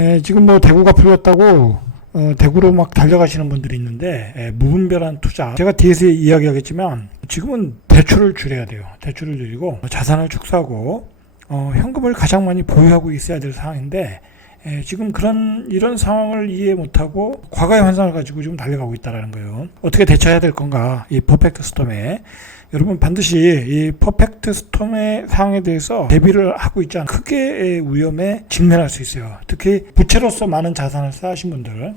예, 지금 뭐 대구가 풀렸다고 어, 대구로 막 달려가시는 분들이 있는데 예, 무분별한 투자. 제가 뒤에서 이야기하겠지만 지금은 대출을 줄여야 돼요. 대출을 줄이고 자산을 축소하고 어, 현금을 가장 많이 보유하고 있어야 될 상황인데 예, 지금 그런 이런 상황을 이해 못하고 과거의 환상을 가지고 지금 달려가고 있다라는 거예요. 어떻게 대처해야 될 건가? 이 퍼펙트 스톰에 여러분 반드시 이 퍼펙트 스톰의 상황에 대해서 대비를 하고 있지 않 크게 위험에 직면할 수 있어요. 특히 부채로서 많은 자산을 쌓으신 분들.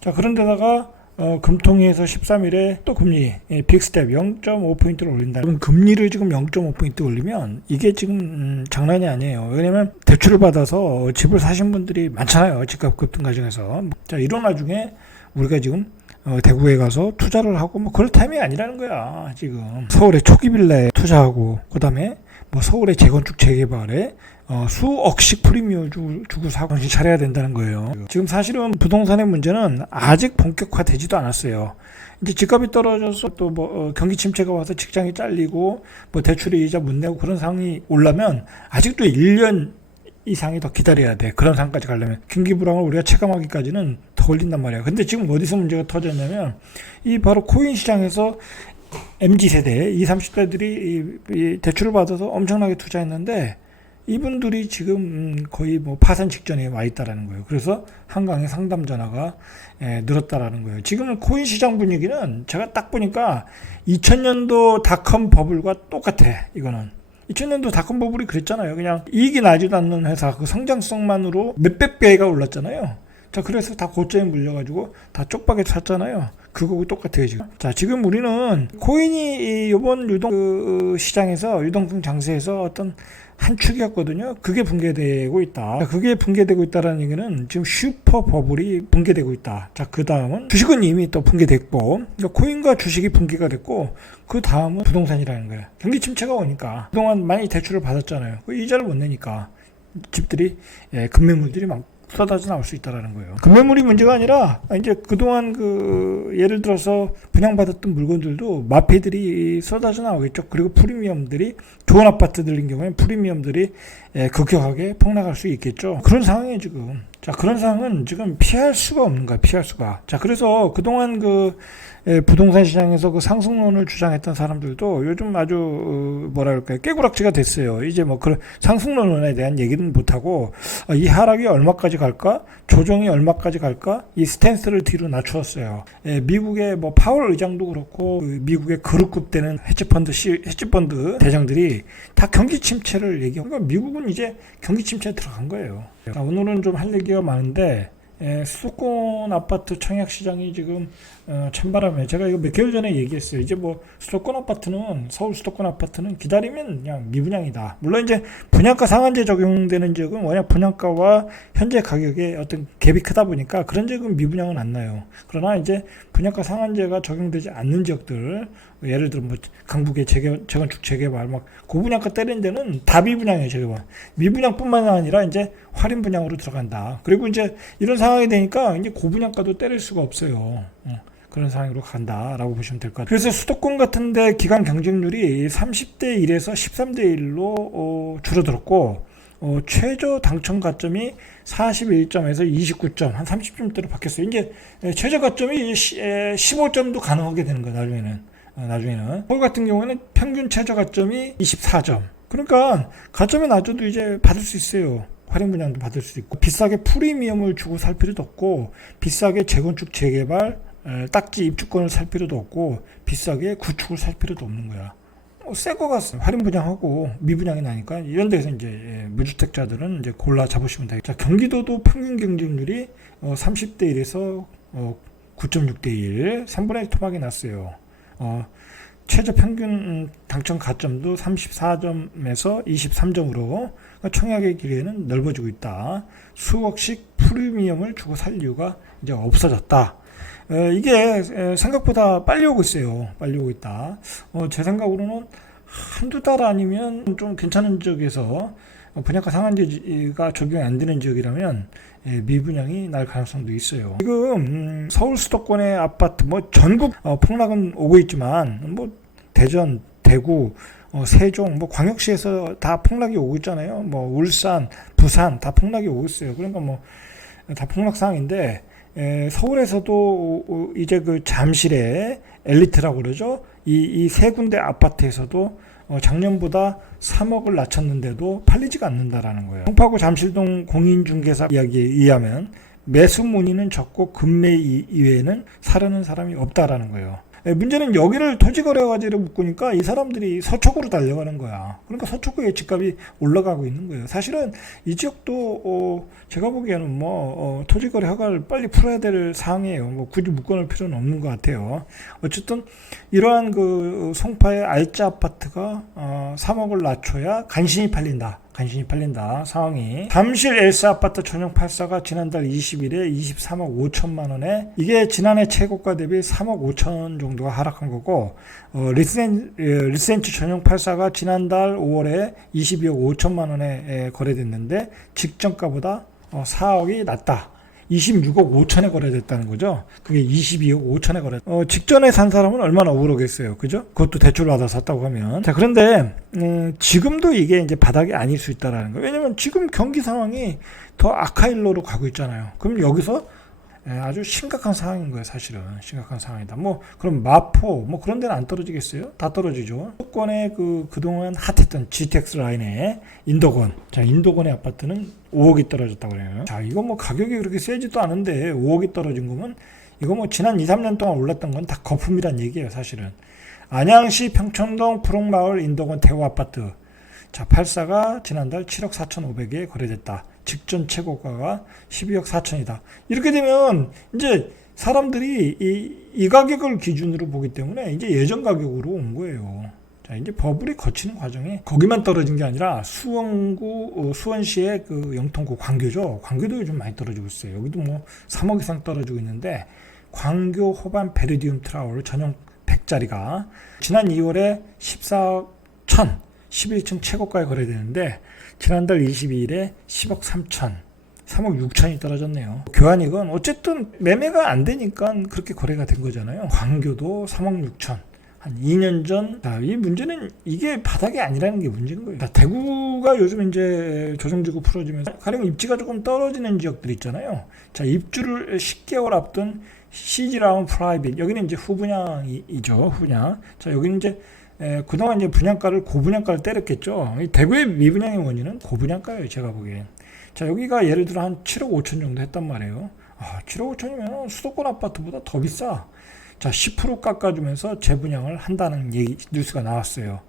자 그런데다가 어, 금통위에서 13일에 또 금리 예, 빅스텝 0.5포인트를 올린다. 그럼 금리를 지금 0.5포인트 올리면 이게 지금 음, 장난이 아니에요. 왜냐면 대출을 받아서 집을 사신 분들이 많잖아요. 집값 급등 과정에서. 자 이런 와중에 우리가 지금 어, 대구에 가서 투자를 하고 뭐 그럴 타임이 아니라는 거야 지금 서울의 초기 빌라에 투자하고 그다음에 뭐 서울의 재건축 재개발에 어, 수억씩 프리미엄 주고, 사고 정신 차려야 된다는 거예요. 지금 사실은 부동산의 문제는 아직 본격화되지도 않았어요. 이제 집값이 떨어져서 또 뭐 경기 침체가 와서 직장이 잘리고 뭐 대출의 이자 못 내고 그런 상황이 올라면 아직도 1년 이상이 더 기다려야 돼. 그런 상황까지 가려면 경기 불황을 우리가 체감하기까지는 더 걸린단 말이야. 근데 지금 어디서 문제가 터졌냐면 이 바로 코인 시장에서 MZ 세대, 20, 30대들이 이, 이 대출을 받아서 엄청나게 투자했는데 이분들이 지금 음, 거의 뭐 파산 직전에 와 있다라는 거예요. 그래서 한강의 상담 전화가 예, 늘었다라는 거예요. 지금 코인 시장 분위기는 제가 딱 보니까 2000년도 닷컴 버블과 똑같아. 이거는. 2000년도 닷컴 버블이 그랬잖아요. 그냥 이익이 나지도 않는 회사 그 성장성만으로 몇백 배가 올랐잖아요. 자, 그래서 다 고점에 물려가지고 다 쪽박에 샀잖아요. 그거하고 똑같아요, 지금. 자, 지금 우리는 코인이 이번 유동 그 시장에서, 유동성 장세에서 어떤 한 축이었거든요. 그게 붕괴되고 있다. 그게 붕괴되고 있다라는 얘기는 지금 슈퍼 버블이 붕괴되고 있다. 자, 그 다음은 주식은 이미 또 붕괴됐고, 그러니까 코인과 주식이 붕괴가 됐고, 그 다음은 부동산이라는 거예요. 경기 침체가 오니까 그동안 많이 대출을 받았잖아요. 그 이자를 못 내니까 집들이 예, 금매물들이 막 쏟아져 나올 수 있다라는 거예요. 금매물이 문제가 아니라 이제 그동안 그 예를 들어서 분양받았던 물건들도 마패들이 쏟아져 나오겠죠. 그리고 프리미엄들이 좋은 아파트들인 경우에 프리미엄들이 예, 급격하게 폭락할 수 있겠죠. 그런 상황이에요 지금. 자 그런 상황은 지금 피할 수가 없는 거야. 피할 수가. 자 그래서 그동안 그 예, 부동산 시장에서 그 상승론을 주장했던 사람들도 요즘 아주 어, 뭐랄까요 깨구락지가 됐어요. 이제 뭐 그런 상승론에 대한 얘기는 못 하고 아, 이 하락이 얼마까지 갈까, 조정이 얼마까지 갈까 이 스탠스를 뒤로 낮추었어요. 예, 미국의 뭐 파월 의장도 그렇고 그 미국의 그룹급 되는 헤지펀드 시, 헤지펀드 대장들이 다 경기 침체를 얘기하고 그러니까 미국은 이제 경기 침체에 들어간 거예요. 자, 오늘은 좀 할 얘기가 많은데 예, 수도권 아파트 청약 시장이 지금 어, 찬바람에 제가 이거 몇 개월 전에 얘기했어요. 이제 뭐 수도권 아파트는 서울 수도권 아파트는 기다리면 그냥 미분양이다. 물론 이제 분양가 상한제 적용되는 지역은 워낙 분양가와 현재 가격의 어떤 갭이 크다 보니까 그런 지역은 미분양은 안 나요. 그러나 이제 분양가 상한제가 적용되지 않는 지역들 예를 들어 뭐 강북의 재개, 재건축 재개발 막 고분양가 때리는 데는 다 미분양이에요 재개발 미분양뿐만 아니라 이제 할인 분양으로 들어간다 그리고 이제 이런 상황이 되니까 이제 고분양가도 때릴 수가 없어요 어, 그런 상황으로 간다라고 보시면 될 것 같아요 그래서 수도권 같은데 기간 경쟁률이 30대 1에서 13대 1로 어, 줄어들었고 어, 최저 당첨 가점이 41점에서 29점, 한 30점대로 바뀌었어요. 이제 최저 가점이 15점도 가능하게 되는 거예요, 나중에는. 어, 나중에는. 서울 같은 경우에는 평균 최저 가점이 24점. 그러니까 가점이 낮아도 이제 받을 수 있어요. 할인 분양도 받을 수 있고 비싸게 프리미엄을 주고 살 필요도 없고 비싸게 재건축 재개발 에, 딱지 입주권을 살 필요도 없고 비싸게 구축을 살 필요도 없는 거야. 어, 새거 같어. 할인 분양하고 미분양이 나니까 이런 데서 이제 예, 무주택자들은 이제 골라 잡으시면 되겠죠. 자, 경기도도 평균 경쟁률이 어, 30대 1에서 어, 9.6대 1, 3분의 1 토막이 났어요. 어, 최저 평균 음, 당첨 가점도 34점에서 23점으로 청약의 기회는 넓어지고 있다. 수억씩 프리미엄을 주고 살 이유가 이제 없어졌다. 에, 이게 에, 생각보다 빨리 오고 있어요. 빨리 오고 있다. 어, 제 생각으로는 한두 달 아니면 좀 괜찮은 지역에서 어, 분양가 상한제가 적용이 안 되는 지역이라면 예, 미분양이 날 가능성도 있어요. 지금 음, 서울 수도권의 아파트 뭐 전국 어, 폭락은 오고 있지만 뭐 대전, 대구, 어, 세종, 뭐 광역시에서 다 폭락이 오고 있잖아요. 뭐 울산, 부산 다 폭락이 오고 있어요. 그러니까 뭐 다 폭락 상황인데 에, 서울에서도 어, 이제 그 잠실에 엘리트라고 그러죠. 이 이 세 군데 아파트에서도 어, 작년보다 3억을 낮췄는데도 팔리지가 않는다라는 거예요. 송파구 잠실동 공인중개사 이야기에 의하면 매수 문의는 적고 이- 이외에는 사려는 사람이 없다라는 거예요. 예, 문제는 여기를 토지거래가지로 묶으니까 이 사람들이 서초구로 달려가는 거야. 그러니까 서초구의 집값이 올라가고 있는 거예요. 사실은 이 지역도 어, 제가 보기에는 뭐 어, 토지거래 허가를 빨리 풀어야 될 사항이에요. 뭐 굳이 묶어놓을 필요는 없는 것 같아요. 어쨌든 이러한 그 송파의 알짜 아파트가 어, 3억을 낮춰야 간신히 팔린다. 간신히 팔린다 상황이 잠실 엘사 아파트 전용 8사가 지난달 20일에 23억 5천만 원에 이게 지난해 최고가 대비 3억 5천 정도가 하락한 거고 어, 리센, 예, 리센츠 전용 8사가 지난달 5월에 22억 5천만 원에 예, 거래됐는데 직전가보다 어, 4억이 낮다. 26억 5천에 거래됐다는 거죠. 그게 22억 5천에 거래. 어, 직전에 산 사람은 얼마나 억울하겠어요. 그죠? 그것도 대출 받아 샀다고 하면. 자, 그런데, 음, 지금도 이게 이제 바닥이 아닐 수 있다라는 거예요. 왜냐면 지금 경기 상황이 더 악화일로로 가고 있잖아요. 그럼 여기서 예, 아주 심각한 상황인 거예요, 사실은. 심각한 상황이다. 뭐, 그럼 마포, 뭐 그런 데는 안 떨어지겠어요? 다 떨어지죠. 수도권에 그, 그동안 핫했던 GTX 라인의 인도권. 자, 인도권의 아파트는 5억이 떨어졌다고 그래요. 자, 이거 뭐 가격이 그렇게 세지도 않은데 5억이 떨어진 거면 이거 뭐 지난 2, 3년 동안 올랐던 건 다 거품이란 얘기예요, 사실은. 안양시 평촌동 푸릉마을 인도권 대우 아파트. 자, 84가 지난달 7억 4,500에 거래됐다. 직전 최고가가 12억 4천이다. 이렇게 되면 이제 사람들이 이, 이 가격을 기준으로 보기 때문에 이제 예전 가격으로 온 거예요. 자, 이제 버블이 거치는 과정에 거기만 떨어진 게 아니라 수원구, 어, 수원시의 그 영통구 광교죠. 광교도 요즘 많이 떨어지고 있어요. 여기도 뭐 3억 이상 떨어지고 있는데 광교 호반 베르디움 트라워를 전용 100짜리가 지난 2월에 14억 1천 11층 최고가에 거래되는데 지난달 22일에 10억 3천 3억 6천이 떨어졌네요. 교환이건 어쨌든 매매가 안 되니까 그렇게 거래가 된 거잖아요. 광교도 3억 6천. 한 2년 전, 자, 이 문제는 이게 바닥이 아니라는 게 문제인 거예요. 자, 대구가 요즘 이제 조정지구 풀어지면서 가령 입지가 조금 떨어지는 지역들 있잖아요. 자, 입주를 10개월 앞둔 시지라운 프라이빗. 여기는 이제 후분양이죠. 후분양. 자, 여기는 이제 에, 그동안 이제 분양가를 고분양가를 때렸겠죠. 이 대구의 미분양의 원인은 고분양가예요. 제가 보기엔. 자, 여기가 예를 들어 한 7억 5천 정도 했단 말이에요. 아, 7억 5천이면 수도권 아파트보다 더 비싸. 자, 10% 깎아주면서 재분양을 한다는 얘기, 뉴스가 나왔어요.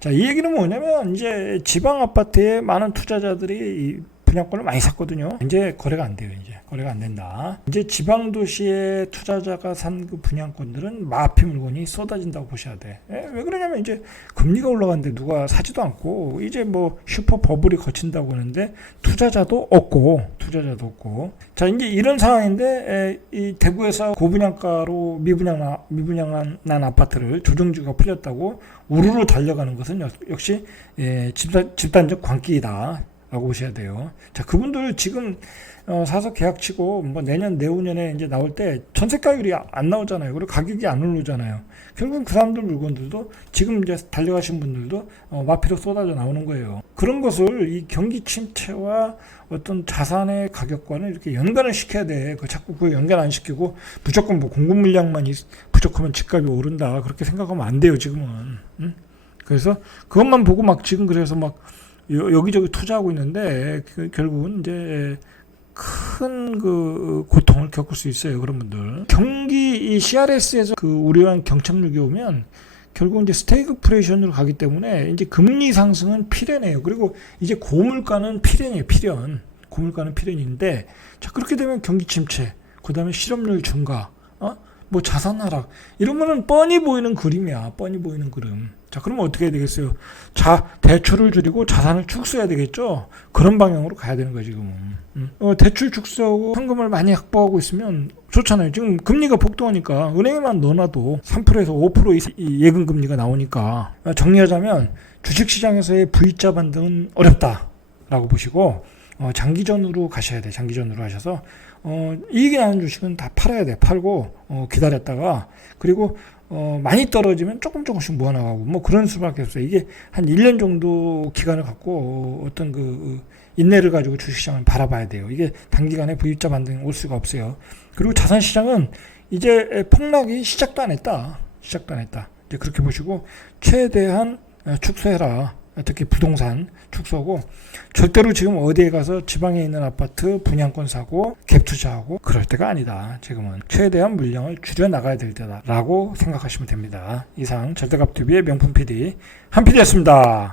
자, 이 얘기는 뭐냐면, 이제 지방 아파트에 많은 투자자들이 이 분양권을 많이 샀거든요. 이제 거래가 안 돼요, 이제. 거래가 안 된다. 이제 지방 도시의 투자자가 산 그 분양권들은 마피 물건이 쏟아진다고 보셔야 돼. 예, 왜 그러냐면 이제 금리가 올라가는데 누가 사지도 않고, 이제 뭐 슈퍼 버블이 거친다고 하는데 투자자도 없고, 투자자도 없고. 자, 이제 이런 상황인데, 에, 이 대구에서 고분양가로 미분양, 나- 미분양 난 아파트를 조정주가 풀렸다고 우르르 달려가는 것은 역- 역시 예, 집단, 집단적 광기이다. 라고 보셔야 돼요. 자, 그분들 지금 어, 사서 계약 치고 뭐 내년 내후년에 이제 나올 때 전세 가율이 아- 안 나오잖아요. 그리고 가격이 안 오르잖아요. 결국은 그 사람들 물건들도 지금 이제 달려가신 분들도 어, 마피로 쏟아져 나오는 거예요. 그런 것을 이 경기 침체와 어떤 자산의 가격과는 이렇게 연관을 시켜야 돼. 그 자꾸 그 연관 안 시키고 무조건 뭐 공급 물량만 있- 부족하면 집값이 오른다. 그렇게 생각하면 안 돼요. 지금은. 응? 그래서 그것만 보고 막 지금 그래서 막 여- 여기저기 투자하고 있는데 그 결국은 이제 큰 그 고통을 겪을 수 있어요 그런 분들. 경기 이 CRS에서 그 우려한 경착륙이 오면 결국 이제 스테이크프레이션으로 가기 때문에 이제 금리 상승은 필연이에요. 그리고 이제 고물가는 필연이에요 필연. 고물가는 필연인데 자 그렇게 되면 경기 침체 그다음에 실업률 증가 어? 뭐 자산 하락. 이러면은 뻔히 보이는 그림이야 뻔히 보이는 그림 자 그러면 어떻게 해야 되겠어요? 자 대출을 줄이고 자산을 축소해야 되겠죠? 그런 방향으로 가야 되는 거예요 지금은 음. 어, 대출 축소하고 현금을 많이 확보하고 있으면 좋잖아요. 지금 금리가 폭등하니까 은행에만 넣어놔도 3%에서 5% 이- 이 예금 금리가 나오니까 어, 정리하자면 주식 시장에서의 V자 반등은 어렵다라고 보시고 어, 장기전으로 가셔야 돼 장기전으로 하셔서. 어, 이익이 나는 주식은 다 팔아야 돼 팔고 어, 기다렸다가. 그리고 어, 많이 떨어지면 조금 조금씩 모아나가고 뭐 그런 수밖에 없어요. 이게 한 1년 정도 기간을 갖고 어, 어떤 그 인내를 가지고 주식시장을 바라봐야 돼요. 이게 단기간에 V자 반등 올 수가 없어요. 그리고 자산시장은 이제 폭락이 시작도 안 했다. 시작도 안 했다. 이제 그렇게 보시고 최대한 축소해라. 특히 부동산 축소고 절대로 지금 어디에 가서 지방에 있는 아파트 분양권 사고 갭 투자하고 그럴 때가 아니다. 지금은 최대한 물량을 줄여 나가야 될 때다라고 생각하시면 됩니다. 이상 절대값 TV의 명품 PD 한 PD였습니다.